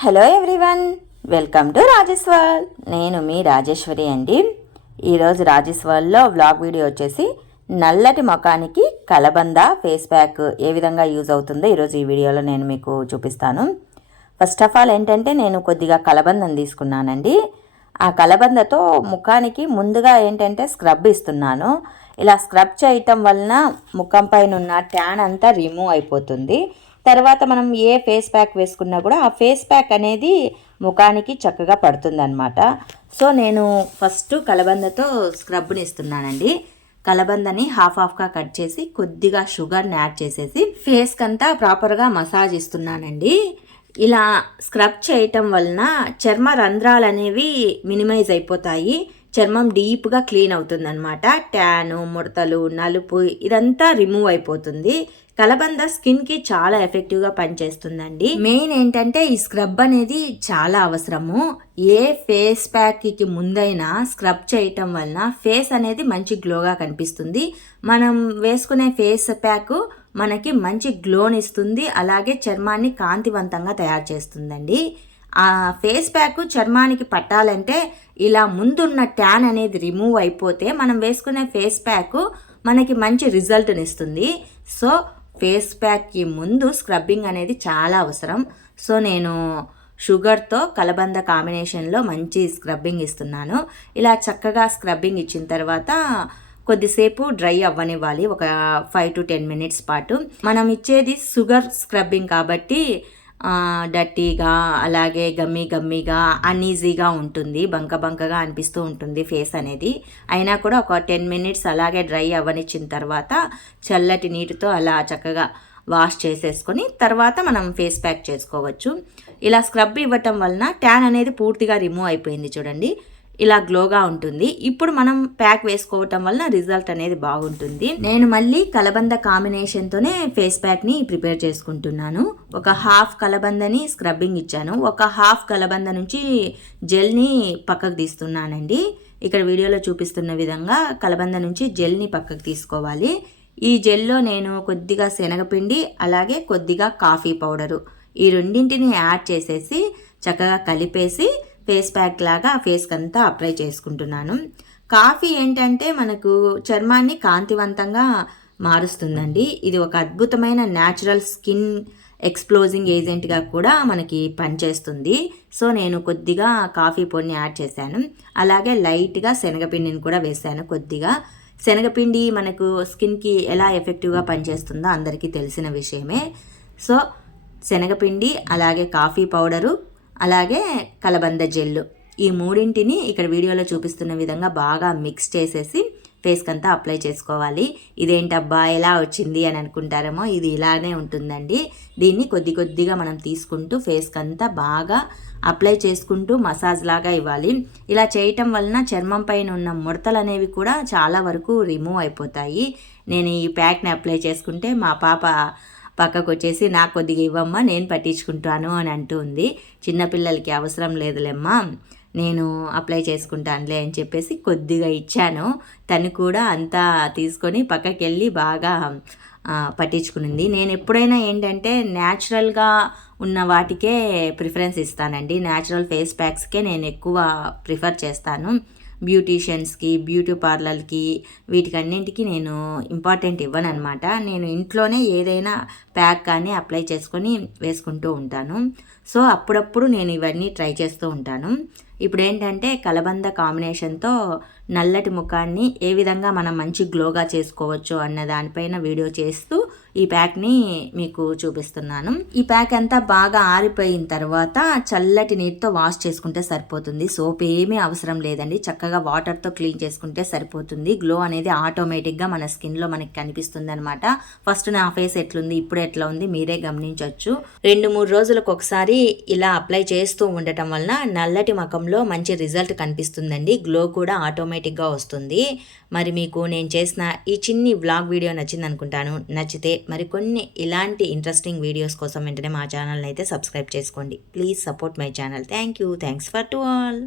Hello everyone welcome to Rajeshwar నేను మీ రాజేశ్వరి అండి. ఈరోజు రాజేశ్వర్లో వ్లాగ్ వీడియో వచ్చేసి నల్లటి ముఖానికి కలబంద ఫేస్ ప్యాక్ ఏ విధంగా యూజ్ అవుతుందో ఈరోజు ఈ వీడియోలో నేను మీకు చూపిస్తాను. ఫస్ట్ ఆఫ్ ఆల్ ఏంటంటే నేను కొద్దిగా కలబందం తీసుకున్నానండి. ఆ కలబందతో ముఖానికి ముందుగా ఏంటంటే స్క్రబ్ ఇస్తున్నాను. ఇలా స్క్రబ్ చేయటం వలన ముఖం పైన ఉన్న ట్యాన్ అంతా రిమూవ్ అయిపోతుంది. తర్వాత మనం ఏ ఫేస్ ప్యాక్ వేసుకున్నా కూడా ఆ ఫేస్ ప్యాక్ అనేది ముఖానికి చక్కగా పడుతుందన్నమాట. సో నేను ఫస్ట్ కలబందతో స్క్రబ్ని ఇస్తున్నానండి. కలబందని హాఫ్ హాఫ్గా కట్ చేసి కొద్దిగా షుగర్ని యాడ్ చేసేసి ఫేస్కి అంతా ప్రాపర్గా మసాజ్ ఇస్తున్నానండి. ఇలా స్క్రబ్ చేయటం వలన చర్మ రంధ్రాలు అనేవి మినిమైజ్ అయిపోతాయి. చర్మం డీప్గా క్లీన్ అవుతుందన్నమాట. ట్యాను ముడతలు నలుపు ఇదంతా రిమూవ్ అయిపోతుంది. కలబంద స్కిన్కి చాలా ఎఫెక్టివ్గా పనిచేస్తుందండి. మెయిన్ ఏంటంటే ఈ స్క్రబ్ అనేది చాలా అవసరము. ఏ ఫేస్ ప్యాక్కి ముందైనా స్క్రబ్ చేయటం వలన ఫేస్ అనేది మంచి గ్లోగా కనిపిస్తుంది. మనం వేసుకునే ఫేస్ ప్యాక్ మనకి మంచి గ్లోనిస్తుంది అలాగే చర్మాన్ని కాంతివంతంగా తయారు చేస్తుందండి. ఆ ఫేస్ ప్యాక్ చర్మానికి పట్టాలంటే ఇలా ముందున్న ట్యాన్ అనేది రిమూవ్ అయిపోతే మనం వేసుకునే ఫేస్ ప్యాక్ మనకి మంచి రిజల్ట్ని ఇస్తుంది సో ఫేస్ ప్యాక్కి ముందు స్క్రబ్బింగ్ అనేది చాలా అవసరం. సో నేను షుగర్తో కలబంద కాంబినేషన్లో మంచి స్క్రబ్బింగ్ ఇస్తున్నాను. ఇలా చక్కగా స్క్రబ్బింగ్ ఇచ్చిన తర్వాత కొద్దిసేపు డ్రై అవ్వనివ్వాలి. ఒక ఫైవ్ టు టెన్ మినిట్స్ పాటు. మనం ఇచ్చేది షుగర్ స్క్రబ్బింగ్ కాబట్టి డర్టీగా అలాగే గమ్మీ గమ్మీగా అన్ఈజీగా ఉంటుంది. బంక బంకగా అనిపిస్తూ ఉంటుంది ఫేస్ అనేది. అయినా కూడా ఒక టెన్ మినిట్స్ అలాగే డ్రై అవ్వనిచ్చిన తర్వాత చల్లటి నీటితో అలా చక్కగా వాష్ చేసేసుకొని తర్వాత మనం ఫేస్ ప్యాక్ చేసుకోవచ్చు. ఇలా స్క్రబ్ ఇవ్వటం వలన ట్యాన్ అనేది పూర్తిగా రిమూవ్ అయిపోయింది చూడండి. ఇలా గ్లోగా ఉంటుంది. ఇప్పుడు మనం ప్యాక్ వేసుకోవటం వలన రిజల్ట్ అనేది బాగుంటుంది. నేను మళ్ళీ కలబంద కాంబినేషన్తోనే ఫేస్ ప్యాక్ని ప్రిపేర్ చేసుకుంటున్నాను. ఒక హాఫ్ కలబందని స్క్రబ్బింగ్ ఇచ్చాను. ఒక హాఫ్ కలబంద నుంచి జెల్ని పక్కకు తీస్తున్నానండి. ఇక్కడ వీడియోలో చూపిస్తున్న విధంగా కలబంద నుంచి జెల్ని పక్కకు తీసుకోవాలి. ఈ జెల్లో నేను కొద్దిగా శనగపిండి అలాగే కొద్దిగా కాఫీ పౌడరు. ఈ రెండింటిని యాడ్ చేసేసి చక్కగా కలిపేసి ఫేస్ ప్యాక్ లాగా ఫేస్కి అంతా అప్లై చేసుకుంటున్నాను. కాఫీ ఏంటంటే మనకు చర్మాన్ని కాంతివంతంగా మారుస్తుందండి. ఇది ఒక అద్భుతమైన న్యాచురల్ స్కిన్ ఎక్స్ప్లోజింగ్ ఏజెంట్గా కూడా మనకి పనిచేస్తుంది. సో నేను కొద్దిగా కాఫీ పొడిని యాడ్ చేశాను. అలాగే లైట్గా శనగపిండిని కూడా వేశాను కొద్దిగా. శనగపిండి మనకు స్కిన్కి ఎలా ఎఫెక్టివ్గా పనిచేస్తుందో అందరికీ తెలిసిన విషయమే. సో శనగపిండి అలాగే కాఫీ పౌడరు అలాగే కలబంద జెల్లు. ఈ మూడింటిని ఇక్కడ వీడియోలో చూపిస్తున్న విధంగా బాగా మిక్స్ చేసేసి ఫేస్కి అంతా అప్లై చేసుకోవాలి. ఇదేంటబ్బా ఎలా వచ్చింది అని అనుకుంటారేమో ఇది ఇలానే ఉంటుందండి. దీన్ని కొద్ది కొద్దిగా మనం తీసుకుంటూ ఫేస్కి అంతా బాగా అప్లై చేసుకుంటూ మసాజ్ లాగా ఇవ్వాలి. ఇలా చేయటం వలన చర్మం పైన ఉన్న ముడతలు అనేవి కూడా చాలా వరకు రిమూవ్ అయిపోతాయి. నేను ఈ ప్యాక్ని అప్లై చేసుకుంటే మా పాప పక్కకు వచ్చేసి నాకు కొద్దిగా ఇవ్వమ్మా నేను పట్టించుకుంటాను అని అంటూ ఉంది. చిన్నపిల్లలకి అవసరం లేదులేమ్మా నేను అప్లై చేసుకుంటానులే అని చెప్పేసి కొద్దిగా ఇచ్చాను. తను కూడా అంతా తీసుకొని పక్కకి వెళ్ళి బాగా పట్టించుకునింది. నేను ఎప్పుడైనా ఏంటంటే న్యాచురల్గా ఉన్న వాటికే ప్రిఫరెన్స్ ఇస్తానండి. న్యాచురల్ ఫేస్ ప్యాక్స్కే నేను ఎక్కువ ప్రిఫర్ చేస్తాను. బ్యూటీషియన్స్కి బ్యూటీ పార్లర్కి వీటికన్నింటికి నేను ఇంపార్టెంట్ ఇవ్వను అనమాట నేను ఇంట్లోనే ఏదైనా ప్యాక్ కానీ అప్లై చేసుకొని వేసుకుంటూ ఉంటాను. సో అప్పుడప్పుడు నేను ఇవన్నీ ట్రై చేస్తూ ఉంటాను. ఇప్పుడు ఏంటంటే కలబంద కాంబినేషన్తో నల్లటి ముఖాన్ని ఏ విధంగా మనం మంచి గ్లోగా చేసుకోవచ్చు అన్న దానిపైన వీడియో చేస్తూ ఈ ప్యాక్ని మీకు చూపిస్తున్నాను. ఈ ప్యాక్ అంతా బాగా ఆరిపోయిన తర్వాత చల్లటి నీటితో వాష్ చేసుకుంటే సరిపోతుంది. సోప్ ఏమీ అవసరం లేదండి. చక్కగా వాటర్తో క్లీన్ చేసుకుంటే సరిపోతుంది. గ్లో అనేది ఆటోమేటిక్గా మన స్కిన్లో మనకి కనిపిస్తుంది అనమాట ఫస్ట్ నా ఫేస్ ఎట్లుంది ఇప్పుడు ఎట్లా ఉంది మీరే గమనించవచ్చు రెండు మూడు రోజులకు ఒకసారి ఇలా అప్లై చేస్తూ ఉండటం వలన నల్లటి రూపంలో మంచి రిజల్ట్ కనిపిస్తుందండి. గ్లో కూడా ఆటోమేటిక్గా వస్తుంది. మరి మీకు నేను చేసిన ఈ చిన్ని బ్లాగ్ వీడియో నచ్చింది అనుకుంటాను నచ్చితే మరికొన్ని ఇలాంటి ఇంట్రెస్టింగ్ వీడియోస్ కోసం వెంటనే మా ఛానల్ని అయితే సబ్స్క్రైబ్ చేసుకోండి. Please support my channel. Thank you thanks for to all